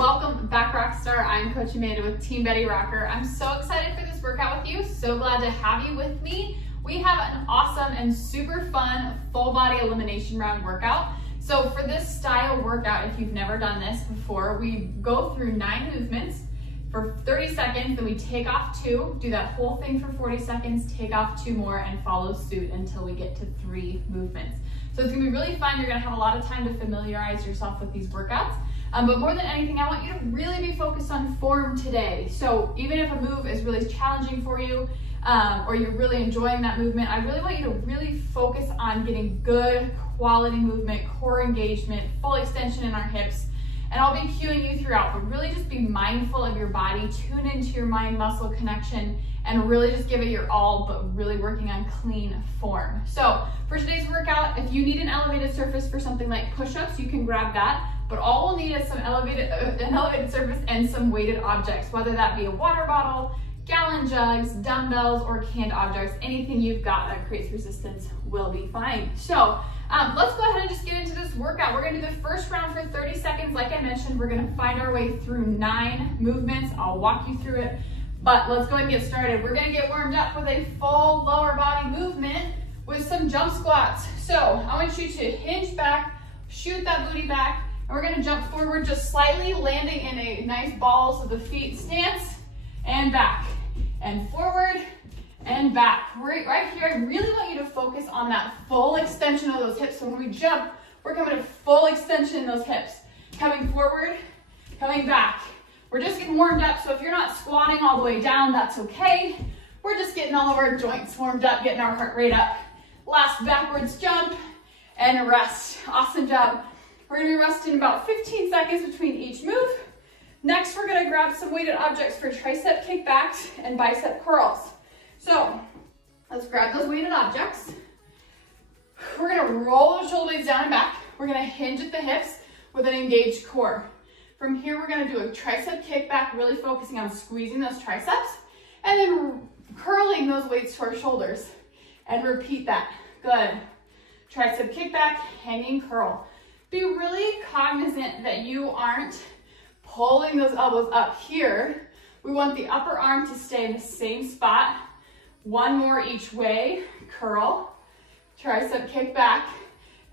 Welcome back, Rockstar. I'm Coach Amanda with Team Betty Rocker. I'm so excited for this workout with you. So glad to have you with me. We have an awesome and super fun full body elimination round workout. So for this style workout, if you've never done this before, we go through 9 movements for 30 seconds, then we take off 2, do that whole thing for 40 seconds, take off 2 more, and follow suit until we get to 3 movements. So it's gonna be really fun. You're gonna have a lot of time to familiarize yourself with these workouts. But more than anything, I want you to really be focused on form today. So even if a move is really challenging for you, or you're really enjoying that movement, I really want you to really focus on getting good quality movement, core engagement, full extension in our hips. And I'll be cueing you throughout, but really just be mindful of your body, tune into your mind-muscle connection, and really just give it your all, but really working on clean form. So for today's workout, if you need an elevated surface for something like push-ups, you can grab that. But all we'll need is some an elevated surface and some weighted objects, whether that be a water bottle, gallon jugs, dumbbells, or canned objects. Anything you've got that creates resistance will be fine. So let's go ahead and just get into this workout. We're gonna do the first round for 30 seconds. Like I mentioned, we're gonna find our way through 9 movements. I'll walk you through it, but let's go ahead and get started. We're gonna get warmed up with a full lower body movement with some jump squats. So I want you to hinge back, shoot that booty back, and we're gonna jump forward just slightly, landing in a nice balls of the feet stance, and back, and forward, and back. Right here, I really want you to focus on that full extension of those hips. So when we jump, we're coming to full extension in those hips. Coming forward, coming back. We're just getting warmed up, so if you're not squatting all the way down, that's okay. We're just getting all of our joints warmed up, getting our heart rate up. Last backwards jump, and rest. Awesome job. We're gonna be resting about 15 seconds between each move. Next, we're gonna grab some weighted objects for tricep kickbacks and bicep curls. So let's grab those weighted objects. We're gonna roll those shoulder blades down and back. We're gonna hinge at the hips with an engaged core. From here, we're gonna do a tricep kickback, really focusing on squeezing those triceps, and then curling those weights to our shoulders. And repeat that. Good. Tricep kickback, hanging curl. Be really cognizant that you aren't pulling those elbows up here. We want the upper arm to stay in the same spot. 1 more each way. Curl, tricep kickback,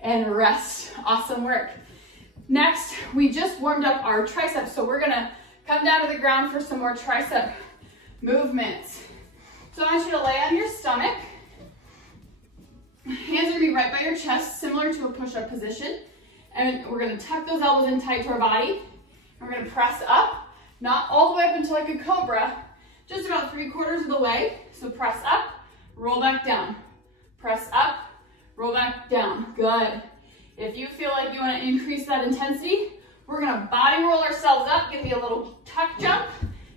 and rest. Awesome work. Next, we just warmed up our triceps, so we're gonna come down to the ground for some more tricep movements. So I want you to lay on your stomach. Hands are gonna be right by your chest, similar to a push-up position. And we're gonna tuck those elbows in tight to our body. We're gonna press up, not all the way up into like a cobra, just about 3/4 of the way. So press up, roll back down. Press up, roll back down. Good. If you feel like you wanna increase that intensity, we're gonna body roll ourselves up, give me a little tuck jump,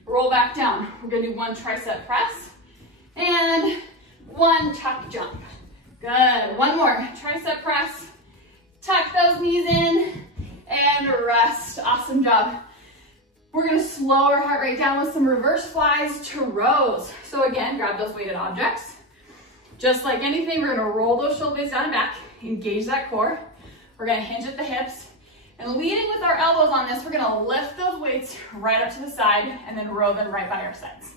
roll back down. We're gonna do 1 tricep press and 1 tuck jump. Good. 1 more, tricep press. Tuck those knees in and rest. Awesome job. We're gonna slow our heart rate down with some reverse flies to rows. So again, grab those weighted objects. Just like anything, we're gonna roll those shoulder blades down and back, engage that core. We're gonna hinge at the hips. And leading with our elbows on this, we're gonna lift those weights right up to the side and then row them right by our sides.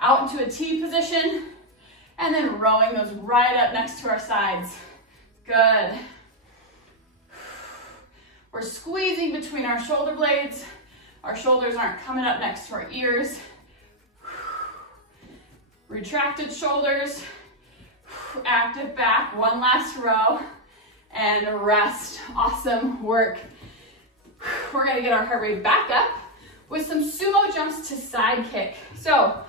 Out into a T position, and then rowing those right up next to our sides. Good. We're squeezing between our shoulder blades. Our shoulders aren't coming up next to our ears. Retracted shoulders. Active back. 1 last row. And rest. Awesome work. We're gonna get our heart rate back up with some sumo jumps to side kick. So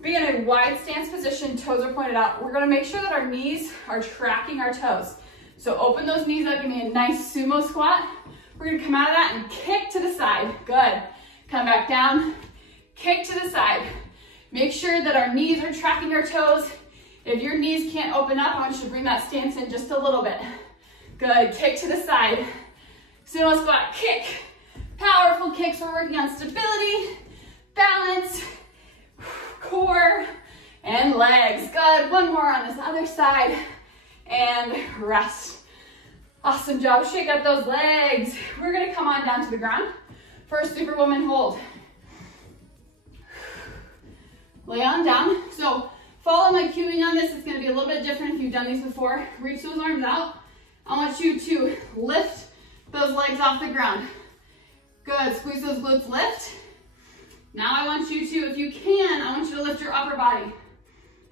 be in a wide stance position, toes are pointed out. We're gonna make sure that our knees are tracking our toes. So open those knees up, give me a nice sumo squat. We're gonna come out of that and kick to the side. Good. Come back down, kick to the side. Make sure that our knees are tracking our toes. If your knees can't open up, I want you to bring that stance in just a little bit. Good, kick to the side. Sumo squat, kick. Powerful kicks, we're working on stability, balance, core, and legs. Good, 1 more on this other side. And rest. Awesome job, shake out those legs. We're gonna come on down to the ground for Superwoman hold. Lay on down. So follow my cueing on this. It's going to be a little bit different if you've done these before. Reach those arms out. I want you to lift those legs off the ground. Good. Squeeze those glutes, lift. Now I want you to, if you can, I want you to lift your upper body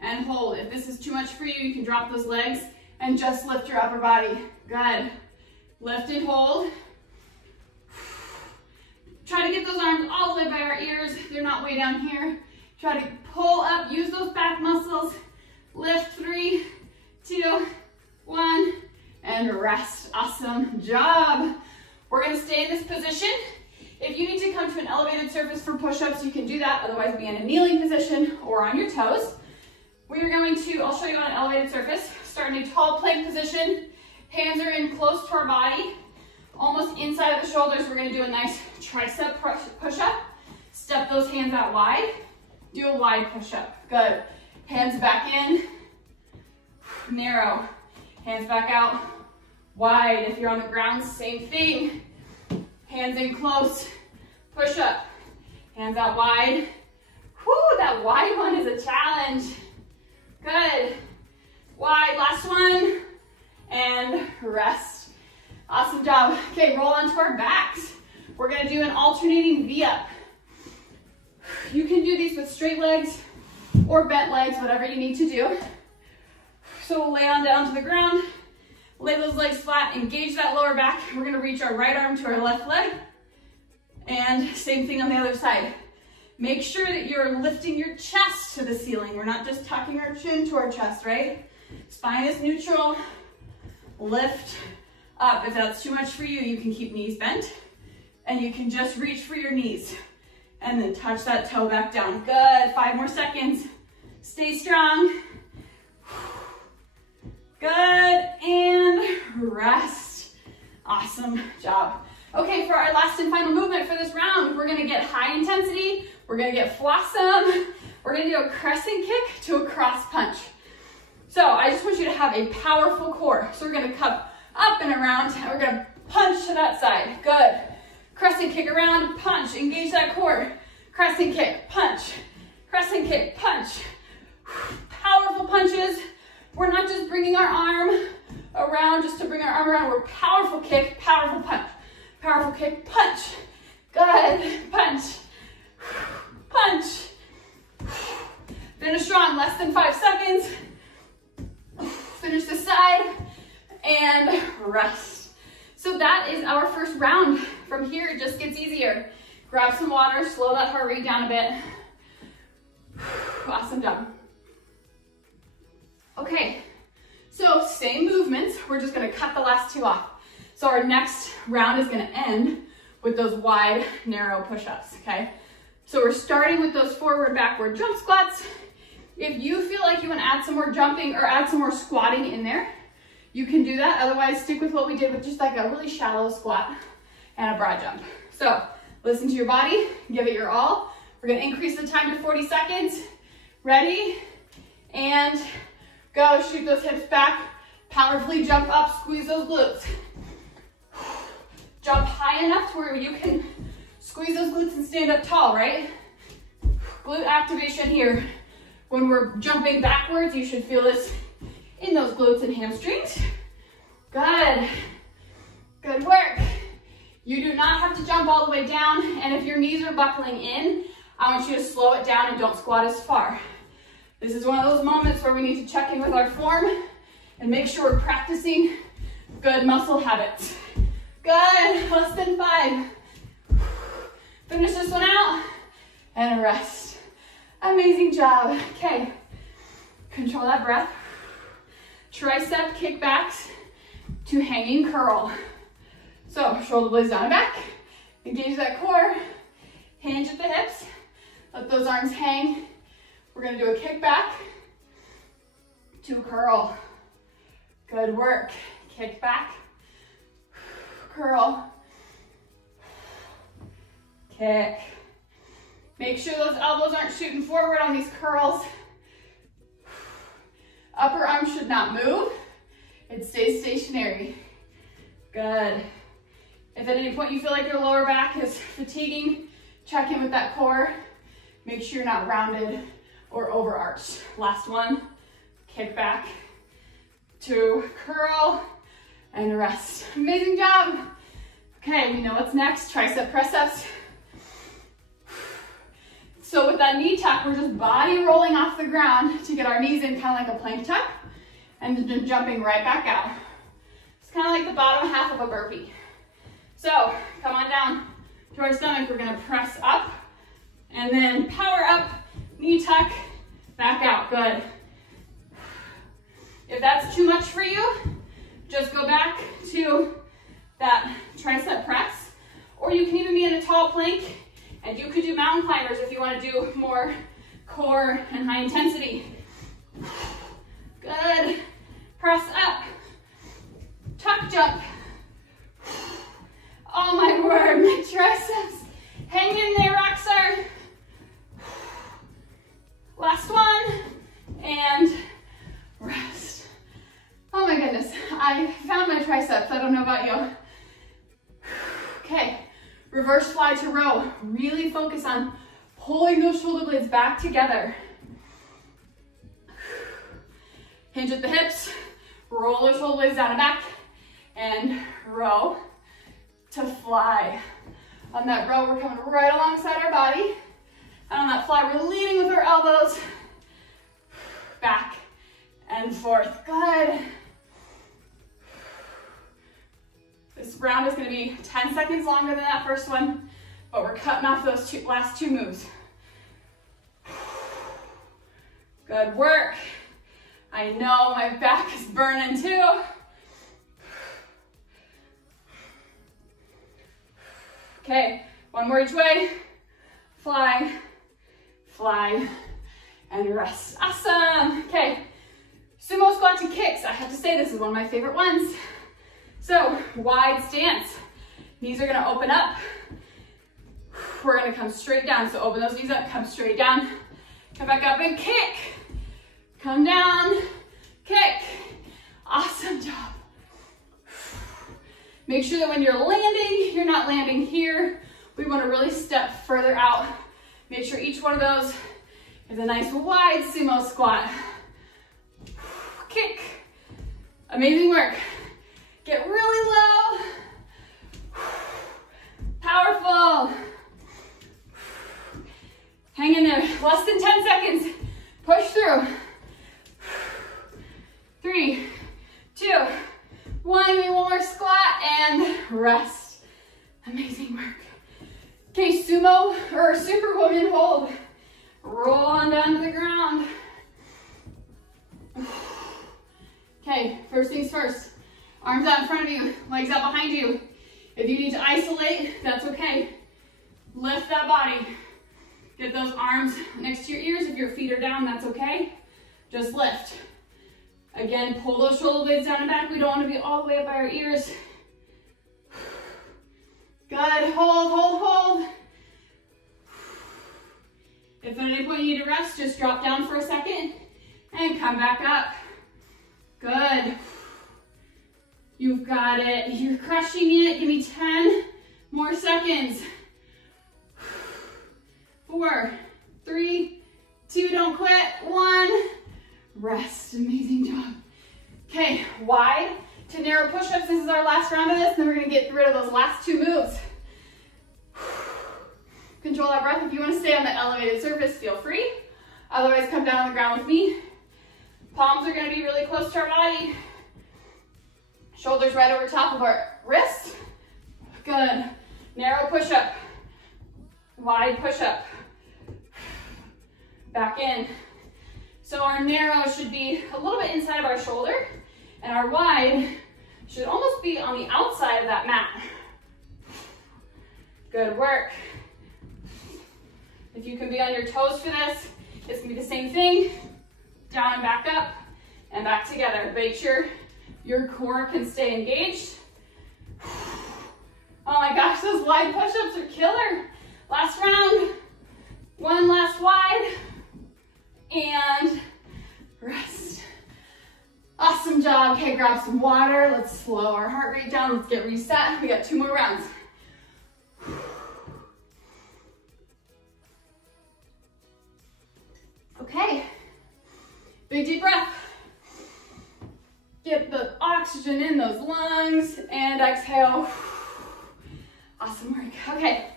and hold. If this is too much for you, you can drop those legs and just lift your upper body. Good. Lift and hold. Try to get those arms all the way by our ears. They're not way down here. Try to pull up, use those back muscles. Lift, 3, 2, 1, and rest. Awesome job. We're gonna stay in this position. If you need to come to an elevated surface for push-ups, you can do that. Otherwise, be in a kneeling position or on your toes. We are going to, I'll show you on an elevated surface. Start in a tall plank position. Hands are in close to our body, almost inside of the shoulders. We're gonna do a nice tricep push-up. Step those hands out wide. Do a wide push-up. Good. Hands back in. Narrow. Hands back out. Wide. If you're on the ground, same thing. Hands in close. Push up. Hands out wide. Whoo, that wide one is a challenge. Good. Wide. Last one. And rest. Awesome job. Okay, roll onto our backs. We're going to do an alternating V-up. You can do these with straight legs or bent legs, whatever you need to do. So we'll lay on down to the ground. Lay those legs flat, engage that lower back. We're gonna reach our right arm to our left leg. And same thing on the other side. Make sure that you're lifting your chest to the ceiling. We're not just tucking our chin to our chest, right? Spine is neutral. Lift up. If that's too much for you, you can keep knees bent. And you can just reach for your knees. And then touch that toe back down. Good, 5 more seconds. Stay strong. Good, and rest. Awesome job. Okay, for our last and final movement for this round, we're gonna get high intensity, we're gonna get flossum, we're gonna do a crescent kick to a cross punch. So I just want you to have a powerful core. So we're gonna cup up and around, and we're gonna punch to that side. Good. Crescent kick around, punch, engage that core. Crescent kick, punch. Crescent kick, punch. Powerful punches. We're not just bringing our arm around just to bring our arm around. We're powerful kick, powerful punch. Powerful kick, punch. Good, punch. Punch. Finish strong, less than 5 seconds. Finish this side and rest. So that is our first round. From here, it just gets easier. Grab some water, slow that heart rate down a bit. Awesome job. Okay, so same movements. We're just gonna cut the last 2 off. So our next round is gonna end with those wide, narrow push-ups, okay? So we're starting with those forward, backward jump squats. If you feel like you wanna add some more jumping or add some more squatting in there, you can do that. Otherwise, stick with what we did with just like a really shallow squat and a broad jump. So listen to your body, give it your all. We're gonna increase the time to 40 seconds. Ready? And go, shoot those hips back. Powerfully jump up, squeeze those glutes. Jump high enough to where you can squeeze those glutes and stand up tall, right? Glute activation here. When we're jumping backwards, you should feel this in those glutes and hamstrings. Good. Good work. You do not have to jump all the way down, and if your knees are buckling in, I want you to slow it down and don't squat as far. This is one of those moments where we need to check in with our form and make sure we're practicing good muscle habits. Good, less than 5. Finish this one out and rest. Amazing job. Okay, control that breath. Tricep kickbacks to hanging curl. So shoulder blades down and back. Engage that core. Hinge at the hips. Let those arms hang. We're gonna do a kickback to curl. Good work. Kick back. Curl. Kick. Make sure those elbows aren't shooting forward on these curls. Upper arm should not move. It stays stationary. Good. If at any point you feel like your lower back is fatiguing, check in with that core. Make sure you're not rounded or overarched. Last one, kick back, 2, curl, and rest. Amazing job. Okay, we know what's next, tricep press ups. So with that knee tuck, we're just body rolling off the ground to get our knees in, kind of like a plank tuck, and then jumping right back out. It's kind of like the bottom half of a burpee. So come on down to our stomach. We're gonna press up and then power up, knee tuck, back out. Good. If that's too much for you, just go back to that tricep press, or you can even be in a tall plank, and you could do mountain climbers if you want to do more core and high intensity. Good. Press up, tuck jump. Oh my word, my triceps. Hang in there, rockstar. Last one, and rest. Oh my goodness, I found my triceps. I don't know about you. Okay, reverse fly to row. Really focus on pulling those shoulder blades back together. Hinge at the hips, roll those shoulder blades down and back, and row to fly. On that row, we're coming right alongside our body. And on that fly, we're leading with our elbows back and forth. Good. This round is going to be 10 seconds longer than that first one, but we're cutting off those last two moves. Good work. I know my back is burning too. Okay, one more each way. Fly, fly, and rest. Awesome. Okay, sumo squat to kicks. I have to say this is one of my favorite ones. So, wide stance. Knees are gonna open up. We're gonna come straight down. So open those knees up, come straight down. Come back up and kick. Come down, kick. Awesome job. Make sure that when you're landing, you're not landing here. We want to really step further out. Make sure each one of those is a nice wide sumo squat. Kick. Amazing work. Get really low. Powerful. Hang in there. Less than 10 seconds. Push through. 3, 2, 1. Maybe one more squat and rest. Amazing work. Okay, sumo or superwoman hold. Roll on down to the ground. Okay, first things first. Arms out in front of you, legs out behind you. If you need to isolate, that's okay. Lift that body. Get those arms next to your ears. If your feet are down, that's okay. Just lift. Again, pull those shoulder blades down and back. We don't want to be all the way up by our ears. Good, hold, hold, hold. If at any point you need to rest, just drop down for a second and come back up. Good. You've got it. You're crushing it. Give me 10 more seconds. 4, 3, 2, don't quit. 1, rest. Amazing job. Okay, wide to narrow push-ups. This is our last round of this. Then we're gonna get rid of those last 2 moves. Control that breath. If you want to stay on the elevated surface, feel free. Otherwise, come down on the ground with me. Palms are going to be really close to our body. Shoulders right over top of our wrist. Good. Narrow push-up. Wide push-up. Back in. So our narrow should be a little bit inside of our shoulder, and our wide should almost be on the outside of that mat. Good work. If you can be on your toes for this, it's gonna be the same thing. Down and back together. Make sure your core can stay engaged. Oh my gosh, those wide push-ups are killer. Last round. One last wide. And rest. Awesome job. Okay, grab some water. Let's slow our heart rate down. Let's get reset. We got 2 more rounds. Okay, big deep breath. Get the oxygen in those lungs and exhale. Awesome work. Okay,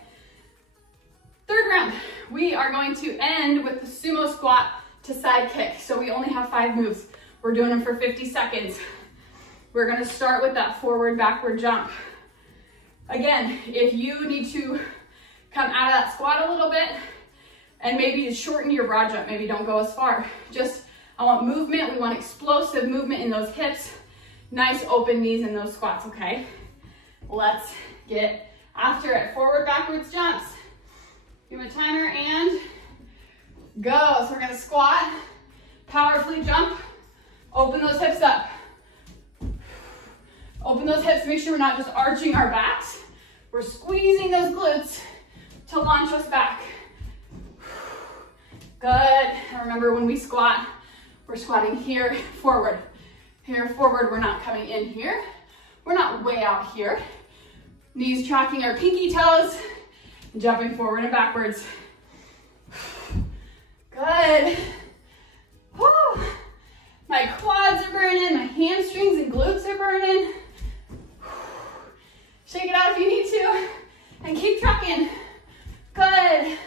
3rd round. We are going to end with the sumo squat to side kick. So we only have 5 moves. We're doing them for 50 seconds. We're gonna start with that forward backward jump. Again, if you need to come out of that squat a little bit and maybe just shorten your broad jump, maybe don't go as far. Just, I want movement. We want explosive movement in those hips. Nice open knees in those squats, okay? Let's get after it. Forward, backwards jumps. Give a timer and go. So we're gonna squat, powerfully jump, open those hips up. Open those hips, make sure we're not just arching our backs. We're squeezing those glutes to launch us back. Good. And remember, when we squat, we're squatting here, forward. Here, forward. We're not coming in here. We're not way out here. Knees tracking our pinky toes, jumping forward and backwards. Good. Woo. My quads are burning, my hamstrings and glutes are burning. Shake it out if you need to, and keep trucking. Good.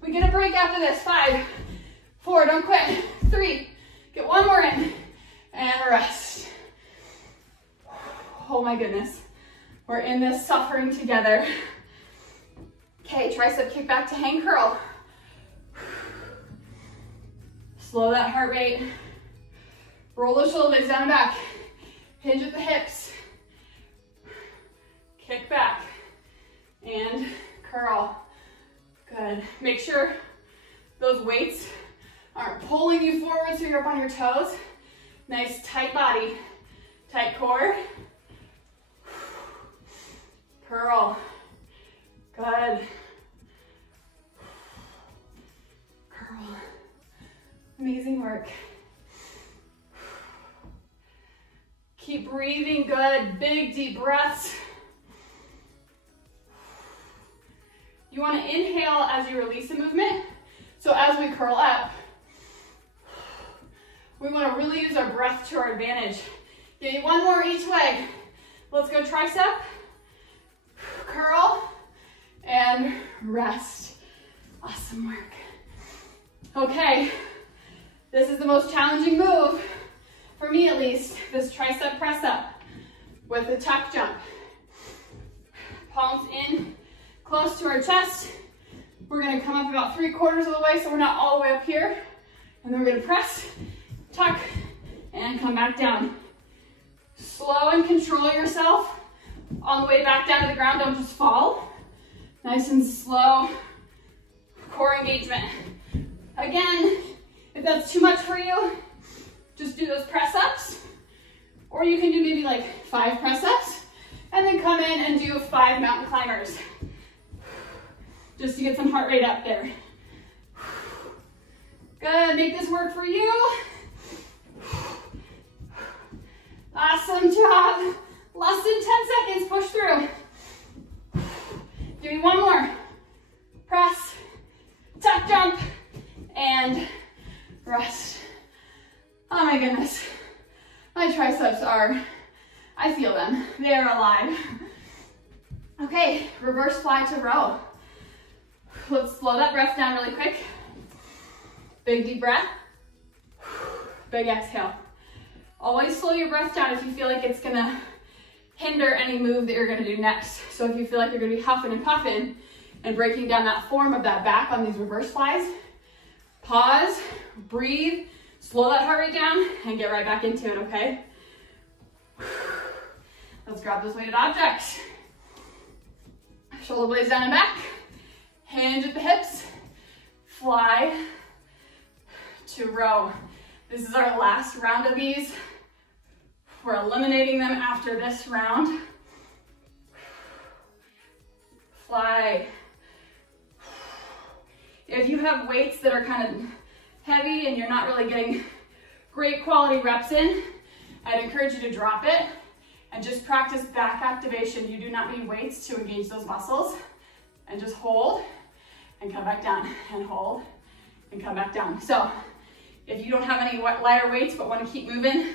We get a break after this. 5, 4, don't quit. 3, get 1 more in, and rest. Oh my goodness. We're in this suffering together. Okay, tricep kickback to hang curl. Slow that heart rate. Roll those shoulders down and back. Hinge at the hips. Kick back and curl. Good. Make sure those weights aren't pulling you forward so you're up on your toes. Nice tight body, tight core. Curl. Good. Curl. Amazing work. Keep breathing, good. Big deep breaths. You want to inhale as you release the movement. So as we curl up, we want to really use our breath to our advantage. Give me 1 more each leg. Let's go tricep, curl, and rest. Awesome work. Okay, this is the most challenging move, for me at least, this tricep press up with the tuck jump. Palms in, close to our chest. We're gonna come up about 3/4 of the way so we're not all the way up here. And then we're gonna press, tuck, and come back down. Slow and control yourself. On the way back down to the ground, don't just fall. Nice and slow, core engagement. Again, if that's too much for you, just do those press ups. Or you can do maybe like 5 press ups and then come in and do 5 mountain climbers. Just to get some heart rate up there. Good, make this work for you. Awesome job. Less than 10 seconds, push through. Give me 1 more. Press, tuck jump, and rest. Oh my goodness. My triceps are, I feel them. They are alive. Okay, reverse fly to row. Let's slow that breath down really quick. Big deep breath. Big exhale. Always slow your breath down if you feel like it's gonna hinder any move that you're gonna do next. So if you feel like you're gonna be huffing and puffing and breaking down that form of that back on these reverse flies, pause, breathe, slow that heart rate down, and get right back into it, okay? Let's grab those weighted objects. Shoulder blades down and back. Hinge at the hips. Fly to row. This is our last round of these. We're eliminating them after this round. Fly. If you have weights that are kind of heavy and you're not really getting great quality reps in, I'd encourage you to drop it and just practice back activation. You do not need weights to engage those muscles. And just hold and come back down, and hold and come back down. So if you don't have any lighter weights but want to keep moving,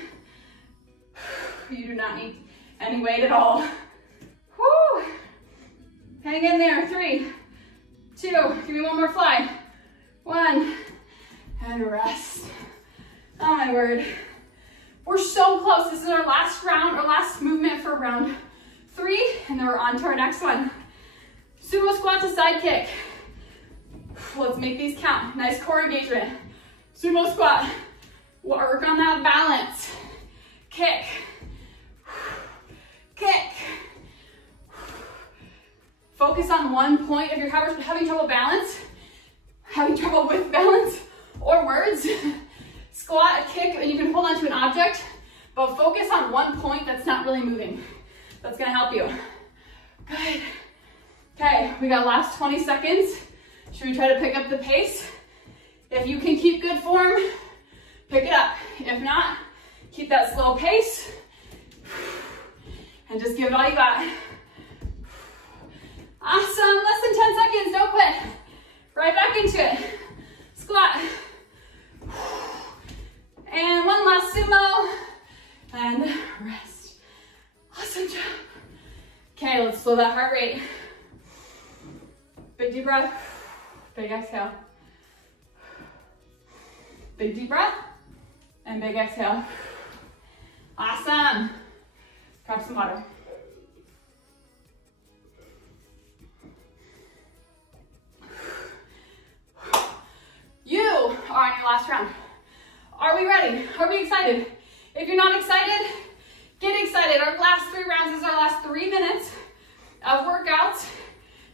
you do not need any weight at all. Woo! Hang in there. 3, 2, give me one more fly. 1, and rest. Oh my word. We're so close. This is our last round, our last movement for round 3, and then we're on to our next one. Sumo squat to side kick. Let's make these count. Nice core engagement. Sumo squat. Work on that balance. Kick. Kick. Focus on one point. If you're having trouble with balance or words, squat, kick, and you can hold on to an object, but focus on one point that's not really moving. That's gonna help you. Good. Okay, we got last 20 seconds. Should we try to pick up the pace? If you can keep good form, pick it up. If not, keep that slow pace and just give it all you got. Awesome, less than 10 seconds, don't quit. Right back into it. Squat. And one last sumo, and rest. Awesome job. Okay, let's slow that heart rate. Big deep breath, big exhale. Big deep breath, and big exhale. Awesome. Grab some water. You are on your last round. Are we ready? Are we excited? If you're not excited, get excited. Our last 3 rounds is our last 3 minutes of workouts,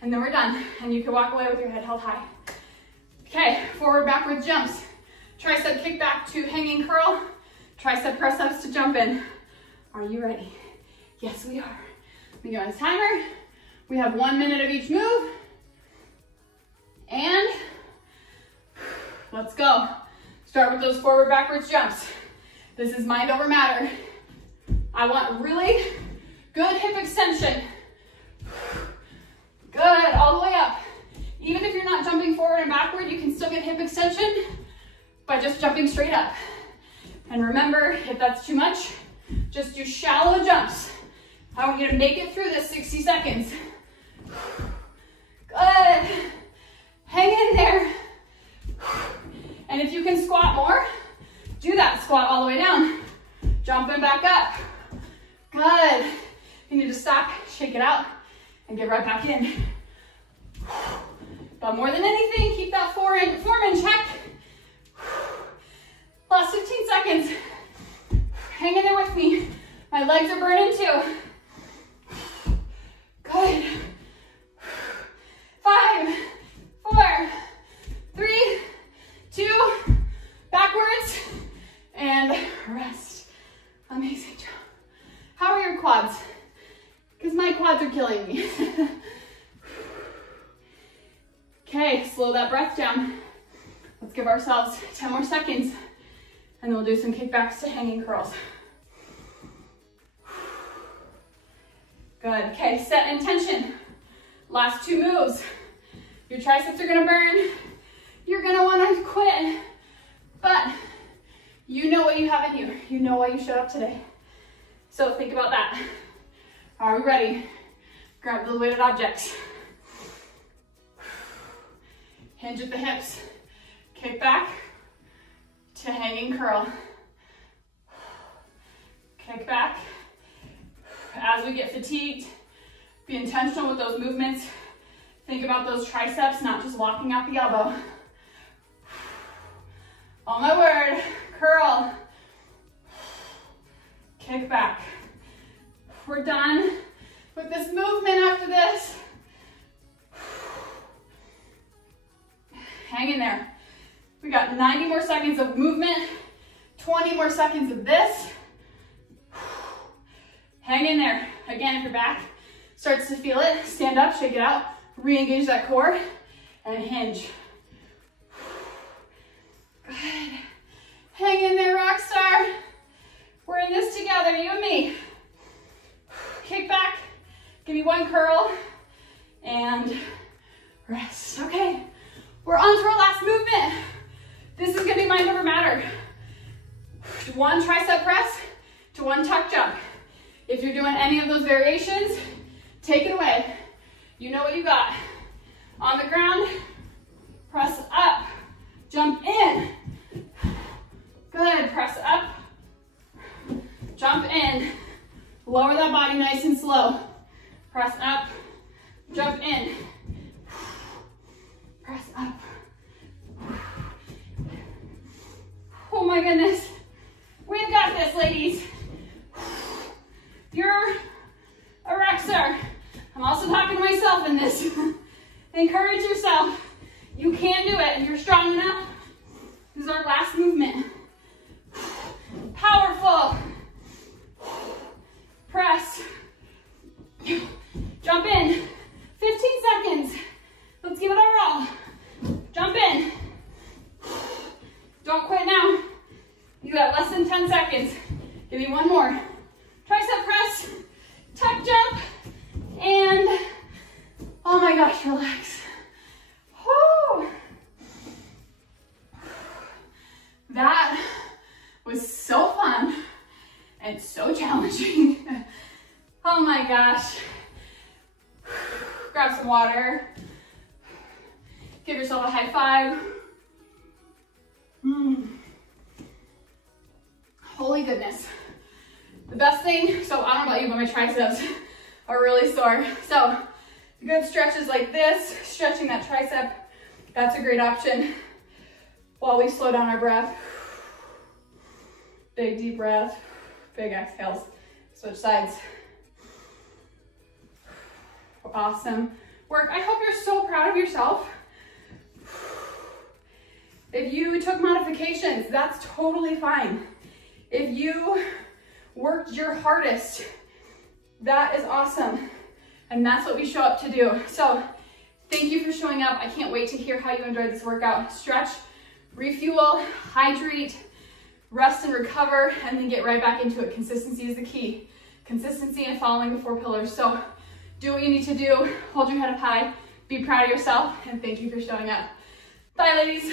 and then we're done. And you can walk away with your head held high. Okay, forward, backwards jumps. Tricep kickback to hanging curl. Tricep press ups to jump in. Are you ready? Yes, we are. We go on timer. We have 1 minute of each move. And let's go. Start with those forward, backwards jumps. This is mind over matter. I want really good hip extension. Good, all the way up. Even if you're not jumping forward and backward, you can still get hip extension by just jumping straight up. And remember, if that's too much, just do shallow jumps. I want you to make it through this 60 seconds. Good. Hang in there. And if you can squat more, do that. Squat all the way down. Jumping back up. Good. You need to stop, shake it out, and get right back in. But more than anything, keep that form in check. Last 15 seconds. Hang in there with me. My legs are burning too. Good. 5, 4, 3, 2, backwards, and rest. Amazing job. How are your quads? Because my quads are killing me. Okay, slow that breath down. Let's give ourselves 10 more seconds, and then we'll do some kickbacks to hanging curls. Good. Okay, set intention. Last 2 moves. Your triceps are gonna burn. You're gonna wanna quit, but you know what you have in you. You know why you showed up today. So think about that. Are we ready? Grab those weighted objects. Hinge at the hips. Kick back to hanging curl. Kick back. As we get fatigued, be intentional with those movements. Think about those triceps, not just walking out the elbow. Oh my word, curl. Kick back. We're done with this movement after this. Hang in there. We got 90 more seconds of movement, 20 more seconds of this. Hang in there. Again, if your back starts to feel it, stand up, shake it out, re-engage that core, and hinge. Good. Hang in there, rock star. We're in this together, you and me. Kick back, give me one curl, and rest. Okay, we're on to our last movement. This is gonna be mind over matter. One tricep press to one tuck jump. If you're doing any of those variations, take it away. You know what you got. On the ground, press up, jump in. Good, press up, jump in. Lower that body nice and slow. Press up, jump in. Press up. Oh my goodness. We've got this, ladies. You're a wreck star. I'm also talking to myself in this. Encourage yourself. You can do it. You're strong enough. This is our last movement. Powerful. Press. Jump in. 15 seconds. Let's give it our all. Jump in. Don't quit now. You got less than 10 seconds. Give me one more. Tricep press, tuck jump, and oh my gosh, relax. Woo. That was so fun and so challenging. Oh my gosh. Grab some water. Give yourself a high five. Holy goodness. The best thing, so I don't know about you, but my triceps are really sore. So good stretches like this, stretching that tricep, that's a great option while we slow down our breath. Big deep breath, big exhales. Switch sides. Awesome work. I hope you're so proud of yourself. If you took modifications, that's totally fine. If you worked your hardest, that is awesome. And that's what we show up to do. So thank you for showing up. I can't wait to hear how you enjoyed this workout. Stretch, refuel, hydrate, rest and recover, and then get right back into it. Consistency is the key. Consistency and following the 4 pillars. So do what you need to do. Hold your head up high. Be proud of yourself. And thank you for showing up. Bye, ladies.